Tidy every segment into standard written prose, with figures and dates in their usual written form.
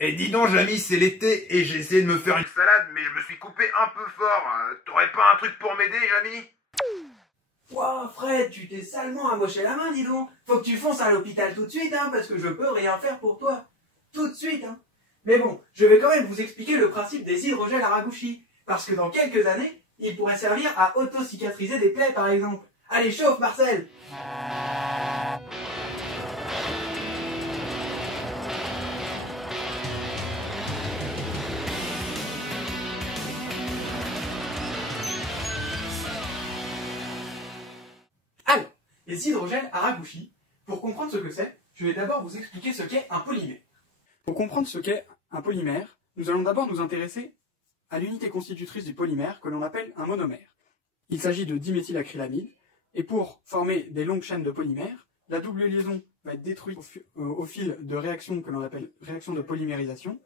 Et dis donc, Jamy, c'est l'été et j'ai essayé de me faire une salade, mais je me suis coupé un peu fort. T'aurais pas un truc pour m'aider, Jamy? Wouah, Fred, tu t'es salement amoché la main, dis donc. Faut que tu fonces à l'hôpital tout de suite, hein, parce que je peux rien faire pour toi. Tout de suite, hein. Mais bon, je vais quand même vous expliquer le principe des hydrogels Haraguchi. Parce que dans quelques années, ils pourraient servir à auto-cicatriser des plaies, par exemple. Allez, chauffe, Marcel! Alors, les hydrogels Haraguchi, pour comprendre ce que c'est, je vais d'abord vous expliquer ce qu'est un polymère. Pour comprendre ce qu'est un polymère, nous allons d'abord nous intéresser à l'unité constitutrice du polymère que l'on appelle un monomère. Il s'agit de diméthylacrylamide, et pour former des longues chaînes de polymères, la double liaison va être détruite au fil de réactions que l'on appelle réaction de polymérisation,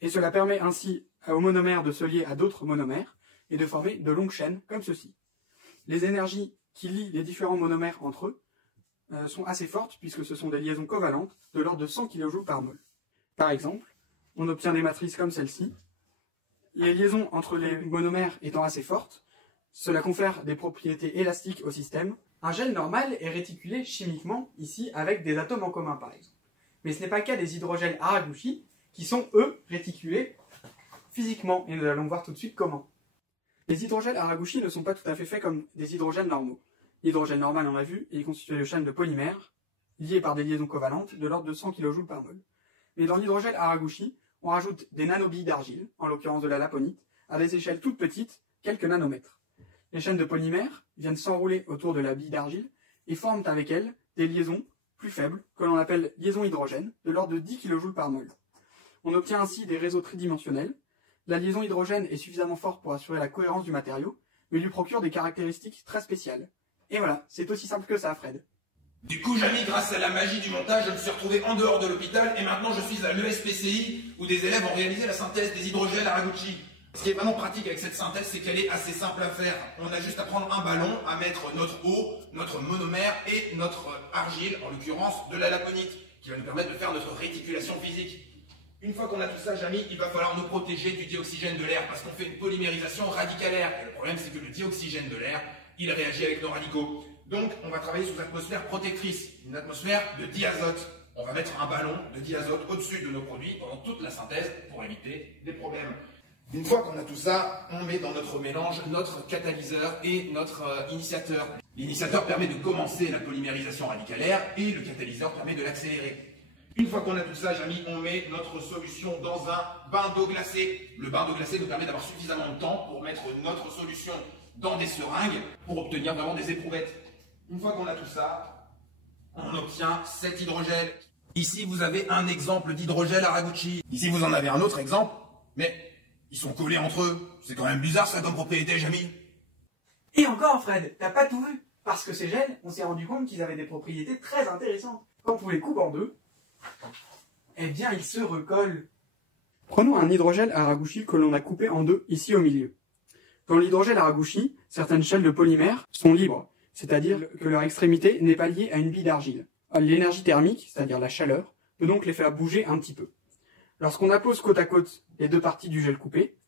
et cela permet ainsi au monomère de se lier à d'autres monomères et de former de longues chaînes comme ceci. Les énergies qui lient les différents monomères entre eux sont assez fortes puisque ce sont des liaisons covalentes de l'ordre de 100 kJ par mol. Par exemple, on obtient des matrices comme celle-ci. Les liaisons entre les monomères étant assez fortes, cela confère des propriétés élastiques au système. Un gel normal est réticulé chimiquement, ici, avec des atomes en commun par exemple. Mais ce n'est pas le cas des hydrogels Haraguchi, qui sont, eux, réticulés physiquement, et nous allons voir tout de suite comment. Les hydrogels Haraguchi ne sont pas tout à fait faits comme des hydrogènes normaux. L'hydrogène normal, on l'a vu, est constitué de chaînes de polymères, liées par des liaisons covalentes de l'ordre de 100 kJ par mol. Mais dans l'hydrogel Haraguchi, on rajoute des nanobilles d'argile, en l'occurrence de la laponite, à des échelles toutes petites, quelques nanomètres. Les chaînes de polymères viennent s'enrouler autour de la bille d'argile et forment avec elles des liaisons plus faibles, que l'on appelle liaisons hydrogènes, de l'ordre de 10 kJ par mol. On obtient ainsi des réseaux tridimensionnels. La liaison hydrogène est suffisamment forte pour assurer la cohérence du matériau, mais lui procure des caractéristiques très spéciales. Et voilà, c'est aussi simple que ça, Fred. Du coup, Jamy, grâce à la magie du montage, je me suis retrouvé en dehors de l'hôpital et maintenant je suis à l'ESPCI où des élèves ont réalisé la synthèse des hydrogels Haraguchi. Ce qui est vraiment pratique avec cette synthèse, c'est qu'elle est assez simple à faire. On a juste à prendre un ballon, à mettre notre eau, notre monomère et notre argile, en l'occurrence de la laponite, qui va nous permettre de faire notre réticulation physique. Une fois qu'on a tout ça, Jamy, il va falloir nous protéger du dioxygène de l'air parce qu'on fait une polymérisation radicalaire. Et le problème, c'est que le dioxygène de l'air, il réagit avec nos radicaux. Donc, on va travailler sous atmosphère protectrice, une atmosphère de diazote. On va mettre un ballon de diazote au-dessus de nos produits pendant toute la synthèse pour éviter des problèmes. Une fois qu'on a tout ça, on met dans notre mélange notre catalyseur et notre initiateur. L'initiateur permet de commencer la polymérisation radicalaire et le catalyseur permet de l'accélérer. Une fois qu'on a tout ça, Jamy, on met notre solution dans un bain d'eau glacée. Le bain d'eau glacée nous permet d'avoir suffisamment de temps pour mettre notre solution dans des seringues pour obtenir vraiment des éprouvettes. Une fois qu'on a tout ça, on obtient cet hydrogel. Ici, vous avez un exemple d'hydrogel Haraguchi. Ici, vous en avez un autre exemple, mais ils sont collés entre eux. C'est quand même bizarre ça comme propriété, Jamy. Et encore, Fred, t'as pas tout vu. Parce que ces gels, on s'est rendu compte qu'ils avaient des propriétés très intéressantes. Quand on les coupe en deux, eh bien, ils se recollent. Prenons un hydrogel Haraguchi que l'on a coupé en deux, ici au milieu. Dans l'hydrogel Haraguchi, certaines chaînes de polymères sont libres, c'est-à-dire que leur extrémité n'est pas liée à une bille d'argile. L'énergie thermique, c'est-à-dire la chaleur, peut donc les faire bouger un petit peu. Lorsqu'on appose côte à côte les deux parties du gel coupé,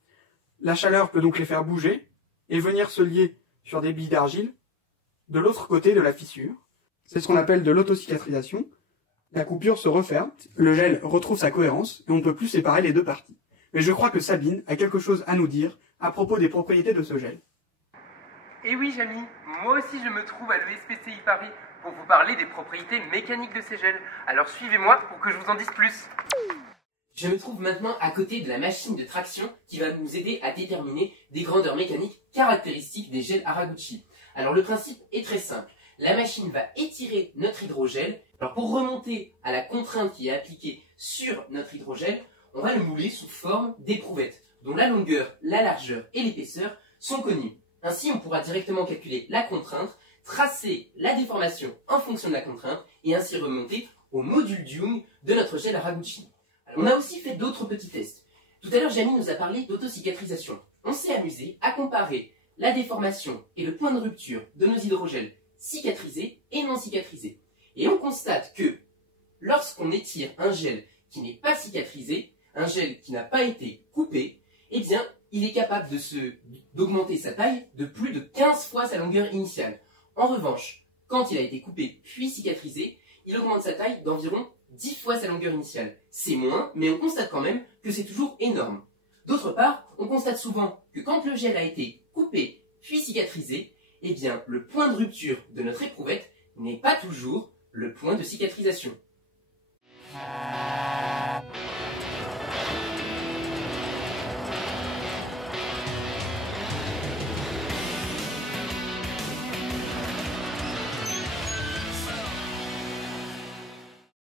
la chaleur peut donc les faire bouger et venir se lier sur des billes d'argile de l'autre côté de la fissure. C'est ce qu'on appelle de l'autocicatrisation. La coupure se referme, le gel retrouve sa cohérence et on ne peut plus séparer les deux parties. Mais je crois que Sabine a quelque chose à nous dire à propos des propriétés de ce gel. Et oui, Jamy, moi aussi je me trouve à l'ESPCI Paris pour vous parler des propriétés mécaniques de ces gels. Alors suivez-moi pour que je vous en dise plus. Je me trouve maintenant à côté de la machine de traction qui va nous aider à déterminer des grandeurs mécaniques caractéristiques des gels Haraguchi. Alors le principe est très simple. La machine va étirer notre hydrogel. Alors pour remonter à la contrainte qui est appliquée sur notre hydrogel, on va le mouler sous forme d'éprouvettes dont la longueur, la largeur et l'épaisseur sont connues. Ainsi, on pourra directement calculer la contrainte, tracer la déformation en fonction de la contrainte et ainsi remonter au module de Young de notre gel Haraguchi. On a aussi fait d'autres petits tests. Tout à l'heure, Jamy nous a parlé d'autocicatrisation. On s'est amusé à comparer la déformation et le point de rupture de nos hydrogels cicatrisés et non cicatrisés. Et on constate que lorsqu'on étire un gel qui n'est pas cicatrisé, un gel qui n'a pas été coupé, eh bien, il est capable d'augmenter sa taille de plus de 15 fois sa longueur initiale. En revanche, quand il a été coupé puis cicatrisé, il augmente sa taille d'environ 10 fois sa longueur initiale. C'est moins, mais on constate quand même que c'est toujours énorme. D'autre part, on constate souvent que quand le gel a été coupé puis cicatrisé, eh bien, le point de rupture de notre éprouvette n'est pas toujours le point de cicatrisation.